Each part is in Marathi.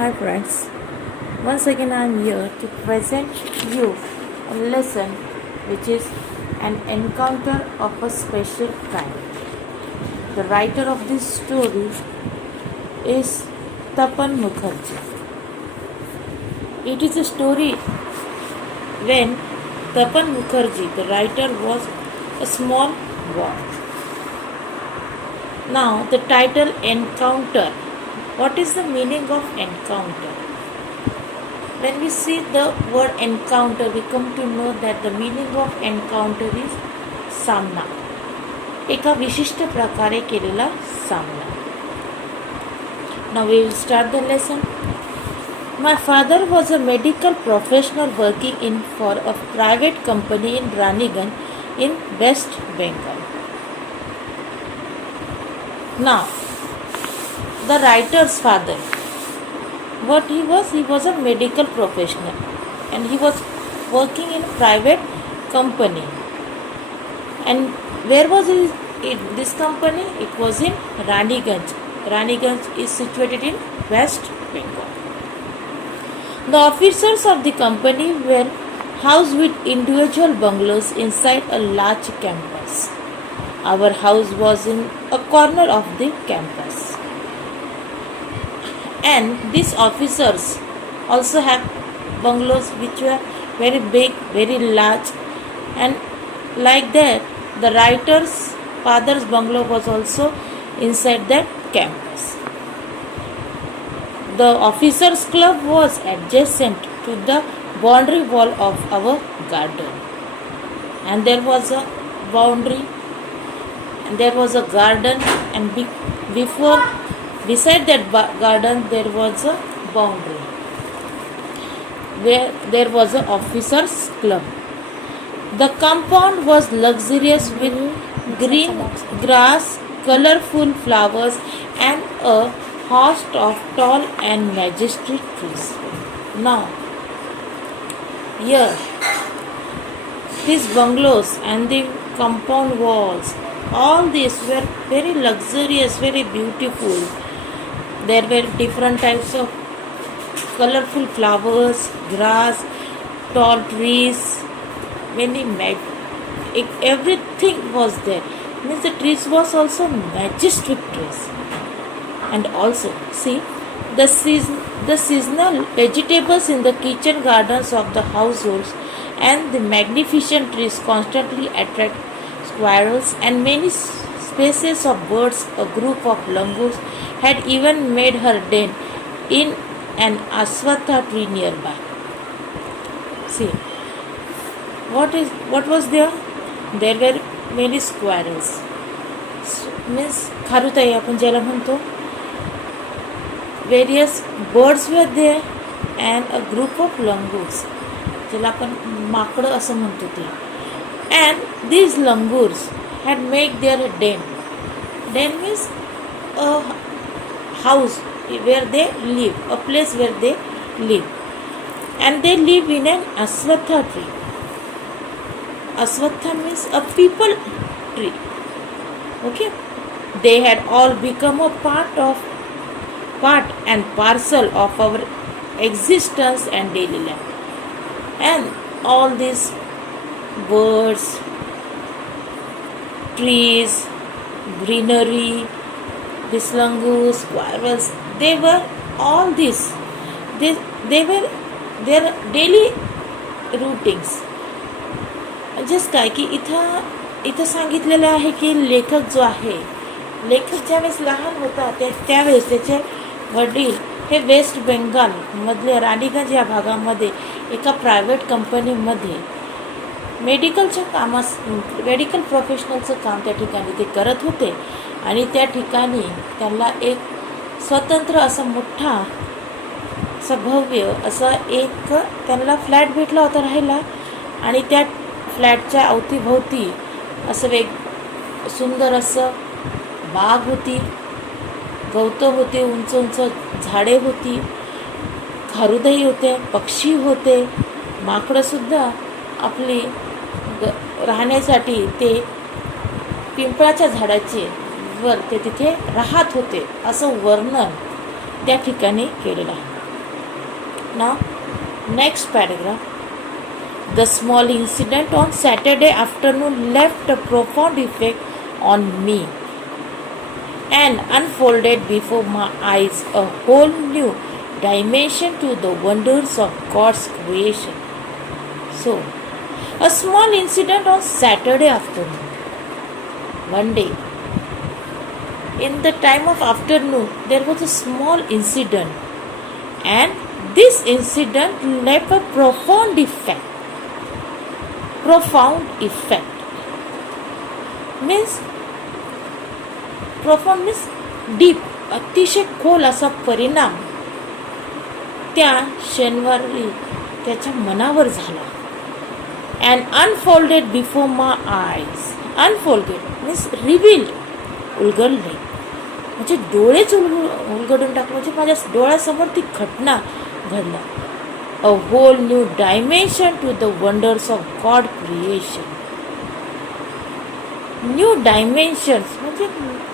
Hi friends, once again I am here to present you a lesson which is an encounter of a special kind. The writer of this story is Tapan Mukherjee. It is a story when Tapan Mukherjee, the writer, was a small boy. Now the title Encounter. What is the meaning of encounter? When we see the word encounter, we come to know that the meaning of encounter is सामना, एका विशिष्ट प्रकारे केलेला सामना. Now we will start the lesson. My father was a medical professional working for a private company in Raniganj in West Bengal. Now, the writer's father, what he was a medical professional and he was working in a private company. And where was this company? It was in Raniganj. Raniganj is situated in West Bengal. The officers of the company were housed with individual bungalows inside a large campus. Our house was in a corner of the campus. And these officers also have bungalows which were very big, very large, and like that the writer's father's bungalow was also inside that campus. The officers' club was adjacent to the boundary wall of our garden, and there was a boundary and there was a garden, and beside that garden there was a boundary where there was an officers' club. The compound was luxurious with green grass, colorful flowers, and a host of tall and majestic trees. Now, here, these bungalows and the compound walls, all these were very luxurious, very beautiful. There were different types of colorful flowers, grass, tall trees, everything was there. Means the trees was also majestic trees. And also, see, the seasonal vegetables in the kitchen gardens of the households and the magnificent trees constantly attract squirrels and many species of birds. A group of langurs had even made her den in an aswatha tree nearby. See, what was there? There were many squirrels. Means खारुताई आपण ज्याला म्हणतो. Various birds were there and a group of langurs, ज्याला आपण माकडं असं म्हणतो ते. And these langurs had made their den. Den means a house where they live, a place where they live. And they live in an aswatha tree. Aswatha means a people tree. Okay? They had all become a part and parcel of our existence and daily life. And all these birds, trees, greenery, these langurs, squirrels, they were all this. They were their daily routines. Just काय की इथं सांगितलेलं आहे की लेखक जो आहे, लेखक ज्यावेळेस लहान होता त्यावेळेस त्याचे वडील हे वेस्ट बेंगाल मधल्या राणीगंज या भागामध्ये एका प्रायव्हेट कंपनीमध्ये मेडिकल प्रोफेशनलचं काम त्या ठिकाणी ते करत होते. आणि त्या ठिकाणी त्यांना एक स्वतंत्र असं मोठा असं भव्य असं एक त्यांना फ्लॅट भेटला होता राहायला. आणि त्या फ्लॅटच्या अवतीभोवती असं सुंदर असं बाग होती, गवतं होते, उंच उंच झाडे होती, खारुताई होते, पक्षी होते, माकडंसुद्धा आपली राहण्यासाठी ते पिंपळाच्या झाडाचे वर ते तिथे राहत होते असं वर्णन त्या ठिकाणी केलेलं आहे. Now, next paragraph. The small incident on Saturday afternoon left a profound effect on me and unfolded before my eyes a whole new dimension to the wonders of God's creation. So, a small incident on Saturday afternoon. One day, in the time of afternoon, there was a small incident, and this incident left a profound effect. Means profound means deep, अतिशय खोल असा परिणाम त्या शनिवारी त्याच्या मनावर झाला. अँड अनफोल्डेड बिफोर माय आयज. अनफोल्डेड मीन्स रिव्हील, उलगडले, म्हणजे डोळेच उलगडून टाकले, म्हणजे माझ्या डोळ्यासमोर ती घटना घडला. A whole new dimension to the wonders of God creation. New dimensions म्हणजे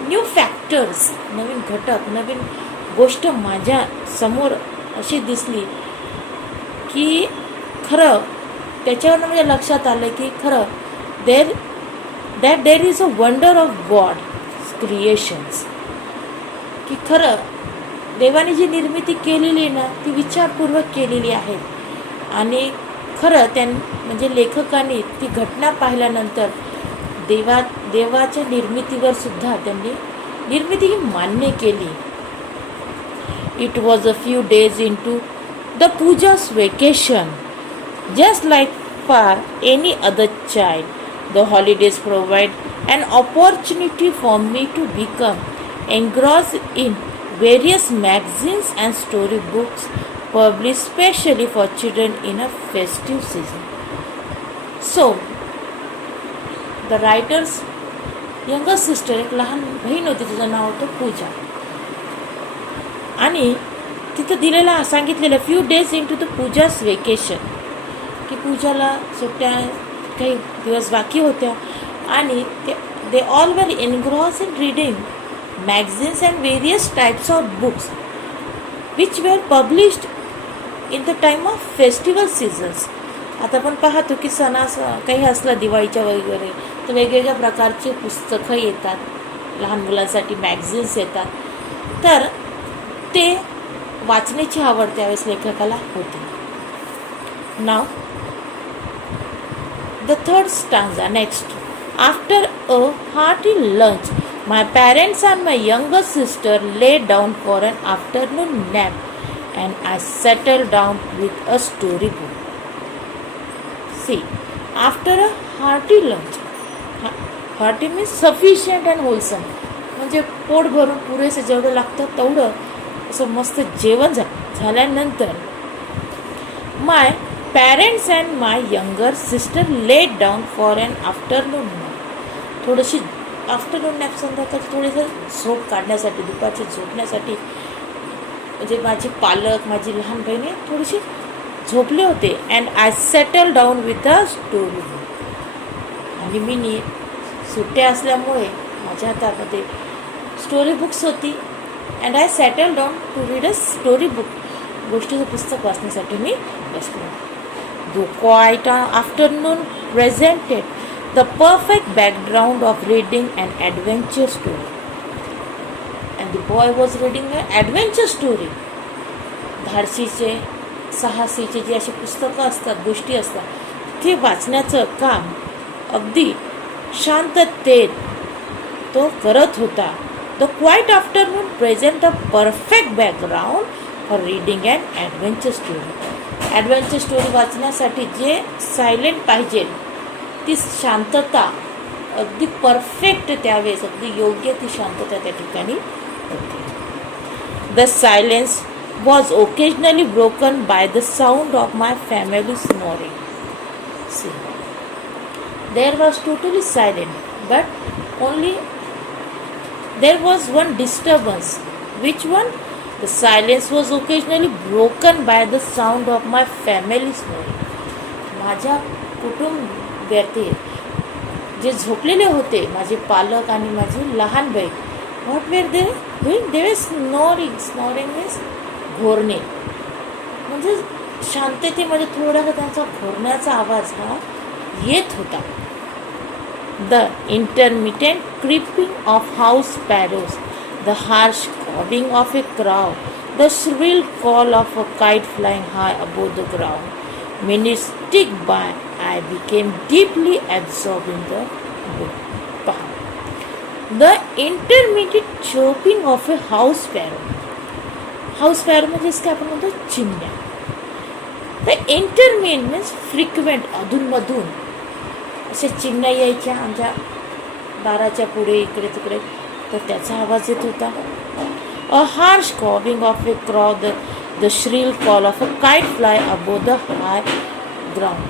न्यू फॅक्टर्स, नवीन घटक, नवीन गोष्ट माझ्या समोर अशी दिसली की खरं त्याच्यावर माझ्या लक्षात आलं की खरं there is a wonder of God creations. की खरं देवाने जी निर्मिती केलेली आहे ना ती विचारपूर्वक केलेली आहे. आणि खरं म्हणजे लेखकांनी ती घटना पाहिल्यानंतर देवाच्या निर्मितीवर सुद्धा त्यांनी निर्मिती ही मान्य केली. It was a few days into the Puja's vacation. Just like for any other child, the holidays provide an opportunity for me to become engrossed in various magazines and storybooks published specially for children in a festive season. So, the writer's younger sister, एक लहान बहीण होती, तिचं नाव होतं पूजा. आणि तिथं दिलेला सांगितलेलं few days into the Puja's vacation, की पूजाला सुट्ट्या काही दिवस बाकी होत्या आणि they all were engrossed in reading magazines and various types of books which were published in the time of festival seasons. आता आपण पाहतो की काही असलं दिवाळीच्या वगैरे तर वेगवेगळ्या प्रकारचे पुस्तकं येतात, लहान मुलांसाठी मॅगझिन्स येतात, तर ते वाचण्याची आवड त्यावेळेस लेखकाला होती. नाव the third stanza. Next. After a hearty lunch, my parents and my younger sister lay down for an afternoon nap, and I settled down with a storybook. See, after a hearty lunch, hearty means sufficient and wholesome, म्हणजे पोट भरून पुरेसं जेवढं लागतं तेवढं असं मस्त जेवण झाल्यानंतर my parents and my younger sister laid down for an afternoon nap. थोडीशी आफ्टरनून नॅप, संध्याकाळची थोडीसं झोप काढण्यासाठी, दुपारची झोपण्यासाठी, म्हणजे माझे पालक, माझी लहान बहिणी थोडीशी झोपले होते. And I settle down with a story book. आणि मी सुट्ट्या असल्यामुळे माझ्या हातामध्ये स्टोरी बुक्स होती. And I settle down to read a story book. गोष्टीचं पुस्तक वाचण्यासाठी मी बसलो. The quiet afternoon presented the perfect background of reading an adventure story. And the boy was reading an adventure story. धाडसीचे, साहसीचे जे अशी पुस्तकं असतात, गोष्टी असतात, ते वाचण्याचं काम अगदी शांततेत तो करत होता. The quiet afternoon present a perfect background for reading an adventure story. Adventure story वाचण्यासाठी जे सायलेंट पाहिजे ती शांतता अगदी परफेक्ट, त्यावेळेस अगदी योग्य ती शांतता त्या ठिकाणी होती. The silence was occasionally broken by the sound of my family snoring. See, there was totally silent, but only there was one disturbance. Which one? The silence was occasionally broken by the sound of my family snoring. माझ्या व्यक्ती जे झोपलेले होते, माझे पालक आणि माझी लहान बहीण, व्हॉट वेर दे डुईंग? दे वर स्नोरिंग. स्नोरिंग मीन्स घोरणे, म्हणजे म्हणजे शांततेमध्ये थोडासा त्यांचा घोरण्याचा आवाज हा येत होता. The intermittent creeping of house sparrows, the harsh cawing of a crow, the shrill call of a kite flying high above the ground. Minutes ticked by. I became deeply absorbed in the book. The intermittent chirping of a house sparrow. House sparrow म्हणजे काय आपण म्हणतो चिमण्या. The intermittent means frequent, अधूनमधून अशा चिमण्या यायच्या आमच्या दाराच्या पुढे इकडे तिकडे, तर त्याचा आवाज येत होता. A harsh cawing of a crow, the shrill call of a kite fly above the high ground.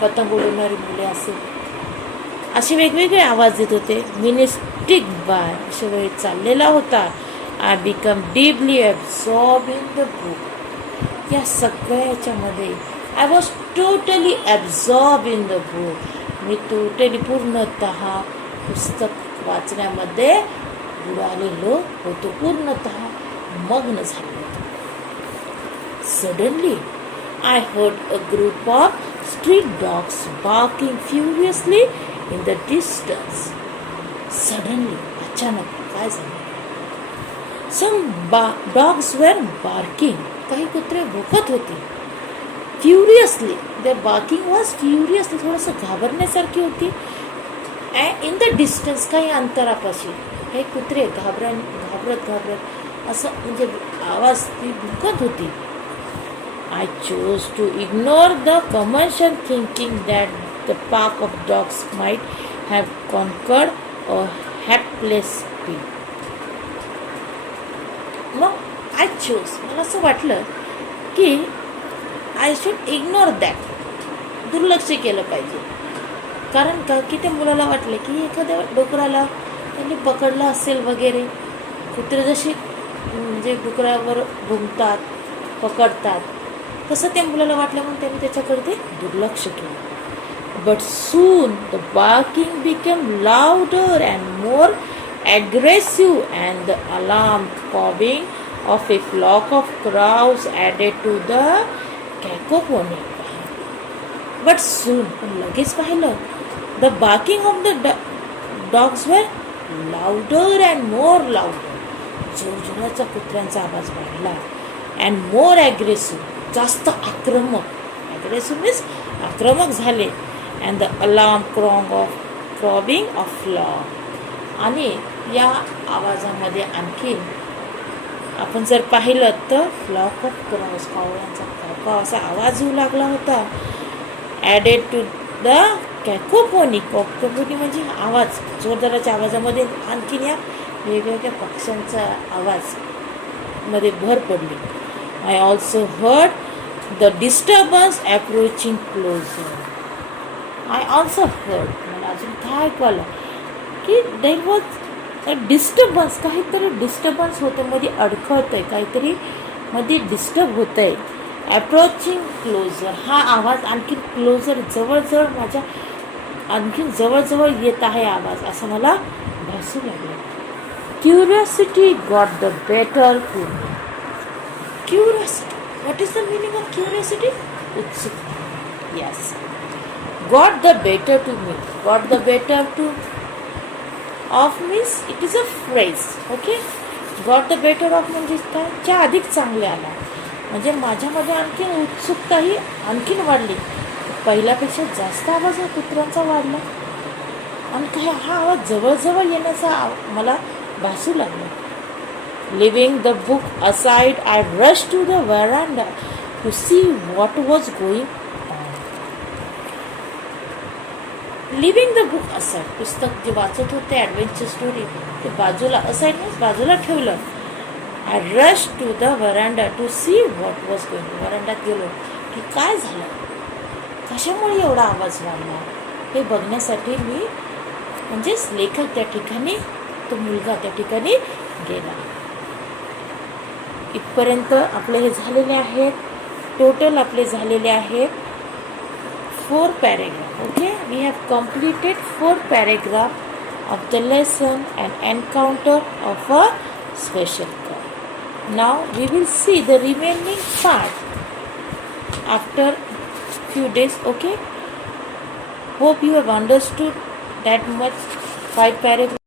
पतंग उडवणारी मुले असे वेगवेगळे आवाज येत होते. मिनिट्स टिक बाय, अशा वेळी चाललेला होता. I become deeply absorb in the book. या सगळ्याच्यामध्ये I was totally absorb in the book. मी टोटली पूर्णतः पुस्तक वाचण्यामध्ये बुडालेलो होतो, पूर्णतः मग्न झालो होतो. Suddenly I heard a group of street dogs barking furiously in the distance. Suddenly, अचानक काय झालं? Some dogs were barking. काही कुत्रे भुकत होते. Furiously, the barking was furiously, थोडंसं घाबरण्यासारखी होती. इन द डिस्टन्स, काही अंतरापाशी हे कुत्रे घाबरत असं म्हणजे आवाज ती भुकत होती. I chose to ignore the commercial thinking that the park of dogs might have conquered a hapless p. मग आय चोज, मला असं वाटलं की आय शुड इग्नोर दॅट, दुर्लक्ष केलं पाहिजे. कारण का की त्या मुलाला वाटलं की एखाद्या डुकराला त्यांनी पकडलं असेल वगैरे. कुत्रे जसे म्हणजे डुकरावर भुंकतात, पकडतात, तसं त्या मुलाला वाटलं म्हणून त्यांनी त्याच्याकडे ते दुर्लक्ष केलं. But soon the barking became louder and more aggressive and the alarm cawing of a flock of crows added to the cacophony. But soon, लगेच पाहिलं, the barking of the dogs were louder and more louder. जोरजोराचा कुत्र्यांचा आवाज वाढला. and more aggressive, जास्त आक्रमक. aggressive means आक्रमक झाले. and the alarm crowing of flock. आणि या आवाजामध्ये आणखी आपण जर पाहिलं तर फ्लॉक ऑफ क्राउज, कावळ्यांचा कावकाव असा आवाज येऊ लागला होता. Added to the cacophony. Cacophony म्हणजे आवाज, जोरदाराच्या आवाजामध्ये आणखीन या वेगवेगळ्या पक्ष्यांचा आवाज मध्ये भर पडली. I also heard the disturbance approaching closer. I also heard, मला अजून काय ऐकवलं की देर वॉज अ डिस्टर्बन्स, काहीतरी डिस्टर्बन्स होतं, मध्ये अडखळतं आहे, काहीतरी मध्ये डिस्टर्ब होतं आहे. अप्रोचिंग क्लोजर, हा आवाज आणखी क्लोजर, जवळजवळ माझ्या आणखीन जवळजवळ येत आहे आवाज, असं मला भासू लागलं. Curiosity got the better to me. Curiosity, what is the meaning of curiosity? उत्सुकता. Yes. Got the better to me. Got the better to of means it is a phrase. Okay. Got the better of म्हणजे काय? च्या अधिक चांगले आला, म्हणजे माझ्यामध्ये आणखीन उत्सुकताही आणखीन वाढली. पहिल्यापेक्षा जास्त आवाज हा कुत्र्यांचा वाढला आणि काय हा आवाज जवळजवळ येण्याचा मला भासू लागला. Leaving the book aside I rush to the veranda to see what was going. Leaving the book aside, पुस्तक जे वाचत होते ॲडव्हेंचर स्टोरी, ते बाजूला, असाइड मीन्स बाजूला ठेवलं. I rush to the veranda to see what was going. व्हरांडात गेलो की काय झालं, कशामुळे एवढा आवाज वाढला हे बघण्यासाठी मी, म्हणजेच लेखक त्या ठिकाणी, तो मुलगा त्या ठिकाणी गेला. इथपर्यंत आपले हे झालेले आहेत. टोटल आपले झालेले आहेत 4 paragraphs. Okay, we have completed 4 paragraphs of the lesson and encounter of a special car. Now we will see the remaining part. after few days. Okay, hope you have understood that much 5 paragraph.